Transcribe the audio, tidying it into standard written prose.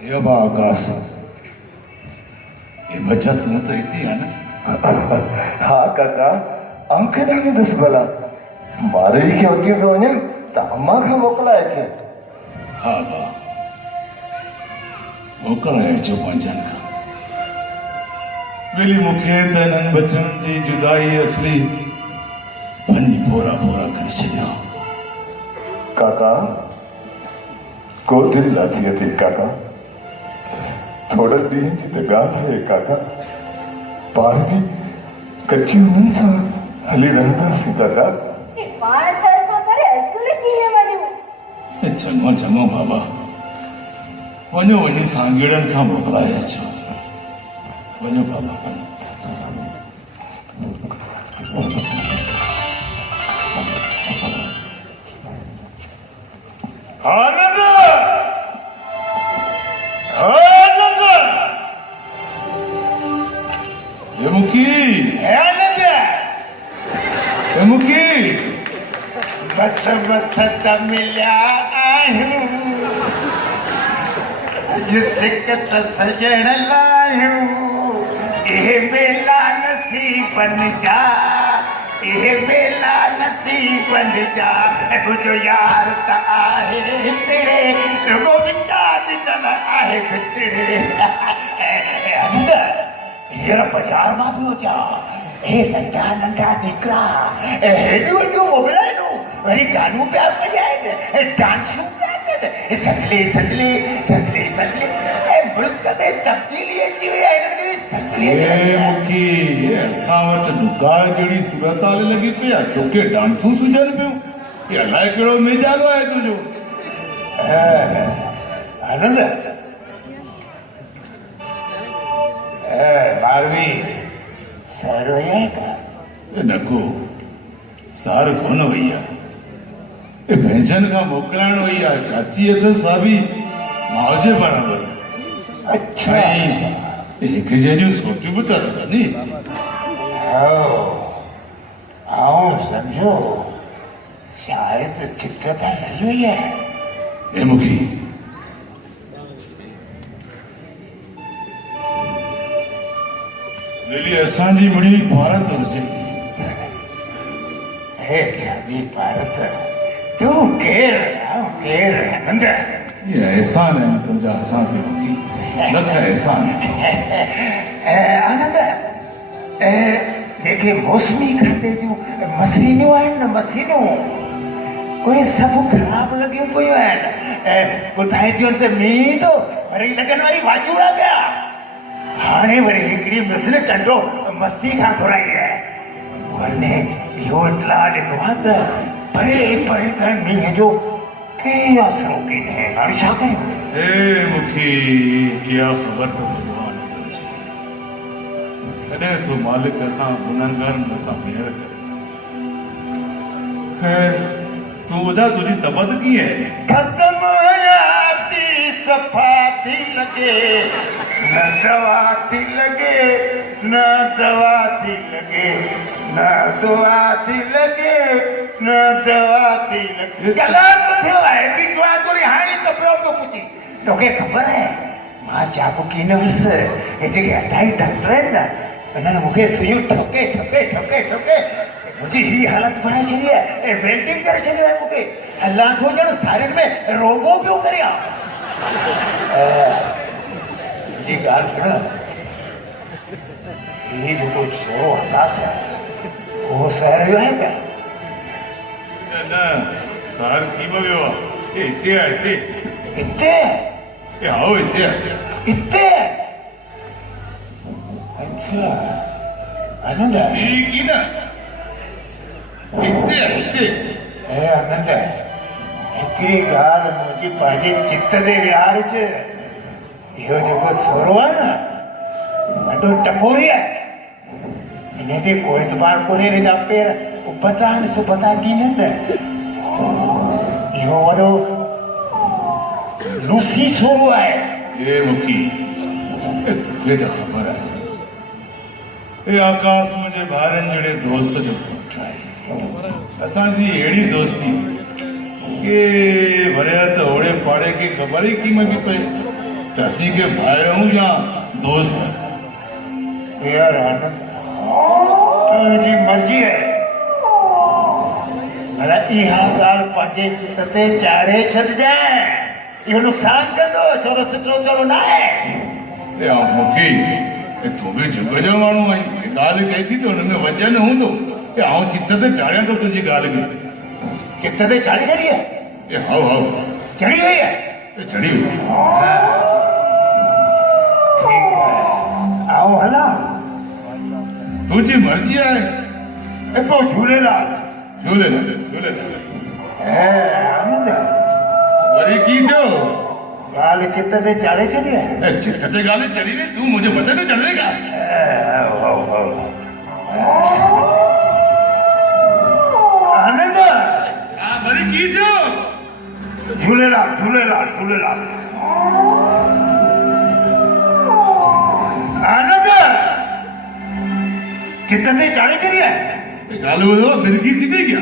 हे बा आकाश ये बचत न तो इतनी है ना। हाँ काका आंखे नहीं दस भला मारे की होती तो ने तामा का मोकलाय छे। हाँ बा मोकलाय छो पंजन का वेली मुखे तनन बचन जी जुदाई असली पंज पूरा पूरा कर छड्यो। काका को दिल लाती थी काका थोड़ा दिन जी तो गा है काका पार भी कच्ची उमन सा हली रहता से काका पाण तरफा करे असली कीए वणियो जमो जमो बाबा वञो वञी सांगीड़नि खां मोकिलाए अचो वञो बाबा वञो। आनंद आनंद ये मुकी आनंद ये मुकी बस बस त मिलिया आहियूं अॼु सिकत सजण लाहियूं इहे बेला नसीबनि जा इहे बेला नसीबनि जा मुंहिंजो यार त आहे हितड़े रुगो वीचार ॾिनल आहे भितड़े। आनंद हींअर बाज़ार मां पियो अचां हे नंढा नंढा निकिरा हेॾियूं वॾियूं मोबाइलूं वरी गानूं पिया वॼाइनि डांसूं पिया कनि संदली संदली संदली संदली ऐं मुल्क में तब्दीली अची वई आहे हिननि खे संदली ए मुकी असां वटि नुकार जहिड़ी सूरत हाल लॻी पई आहे तोखे डांसूं सुझनि पियूं ये अलाए कहिड़ो मेजालो आहे तुंहिंजो। आनंद मारवी सर वया का ए नको सार कोन वई आहे ए पेंशन खां मोकिलाइण वई आहे चाची हथ साबी माउ जे बराबरि। अच्छा ऐं हिकु जहिड़ियूं सोटियूं बि त अथसि नी। आऊं सम्झो शायदि चित त लही वई आहे। ए मुखी दिल्ली असांजी मुड़ी भारत हुजे हे छाजी भारत तू केर आनंद ये एहसान है तुंहिंजा असां ते मुखी लख एहसान आनंद जेके मौसमी खाते जूं मशीनियूं आहिनि न मशीनियूं उहे सभु ख़राब लॻियूं पियूं आहिनि ॿुधाए थियूं त मींहुं ईंदो वरी लॻनि वारी वाचूड़ा पिया हाणे वरी हिकिड़ी मिसल टंडो मस्ती खां घुराई आहे वरने इहो इतला ॾिनो आहे त परे परे ताईं मींहं जो के असर कोन्हे हाणे छा कयूं। ए मुखी इहा ख़बर त भॻवान खे हुजे कॾहिं तो मालिक असां गुनहगारनि मथां महिर करे। ख़ैर तूं ॿुधा तुंहिंजी तबियत कीअं आहे। ख़त्म हयाती सफ़ा थी लॻे न दवा थी लॻे न दवा थी लॻे न दुआ थी लॻे न दवा थी लॻे कलाक थियो आहे बीठो आहे तोरी हाणे त पियो पियो पुछी तोखे ख़बर आहे मां चाबुकी न हुअसि हे जेके अढाई डॉक्टर आहिनि न उन्हनि मूंखे सुइयूं ठोके ठोके ठोके ठोके मुंहिंजी हीअ हालत बणाए छॾी आहे ऐं वेल्डिंग करे छॾियो आहे मूंखे हलां थो ॼण साड़ियुनि में रोगो पियो करियां। मुंहिंजी ॻाल्हि सुण हीअ जेको छोरो आकाश आहे उहो सहर वियो आहे क्या। न सार थी वियो आहे हिते आहे हिते आओ हिते आहे हिते अच्छा आनंद ठीक ई न हिते हिते हे आनंद हिकिड़ी ॻाल्हि मुंहिंजी पंहिंजे चित ते विहारज इहो जेको छोरो आहे न ॾाढो टपोरी आहे हिन ते को एतबार कोन्हे हिन जा पेर उबता आहिनि सुबता कीन न इहो वॾो लूसी छोरो आहे। ए मुखी तोखे त ख़बर आहे ए आकाश मुंहिंजे ॿारनि जहिड़े दोस्त जो पुटु आहे असांजी अहिड़ी दोस्ती के वरिया त ओड़े पाड़े खे ख़बर ई कीअं पई पए त असी के भाई हूं या दोस्त है? यार आनंद तुझी मर्जी है भला इहा गाल पंहिंजे चित ते चाढ़े छॾजांइ इहो नुक़सान कंदो छोरो सुठो छोरो न आहे ए मुखी तू भी जुग जो माण्हू आई ॻाल्हि कई थी तो हुनमें वचन हूंदो ए आऊं चित ते चाढ़ियां तो तुंहिंजी ॻाल्हि खे चित ते चाढ़ी छॾी आहे ए हाउ हाउ चढ़ी वई आहे ए चढ़ी वई ठीकु आहे आओ हला तुंहिंजी मर्ज़ी आहे ए पोइ झूलेलाल झूलेलाल झूलेलाल आनंद वरी की थियो ॻाल्हि चित ते चाढ़े छॾी आहे ए चित ते ॻाल्हि चढ़ी वई तूं मुंहिंजे मथे ते चढ़ देगा आनंद हा वरी की थियो झूलेलाल झूलेलाल झूलेलाल आनंद चित ते चाढ़े छॾी आहे ॻाल्हि ॿुधो मिर्गी थी थी क्या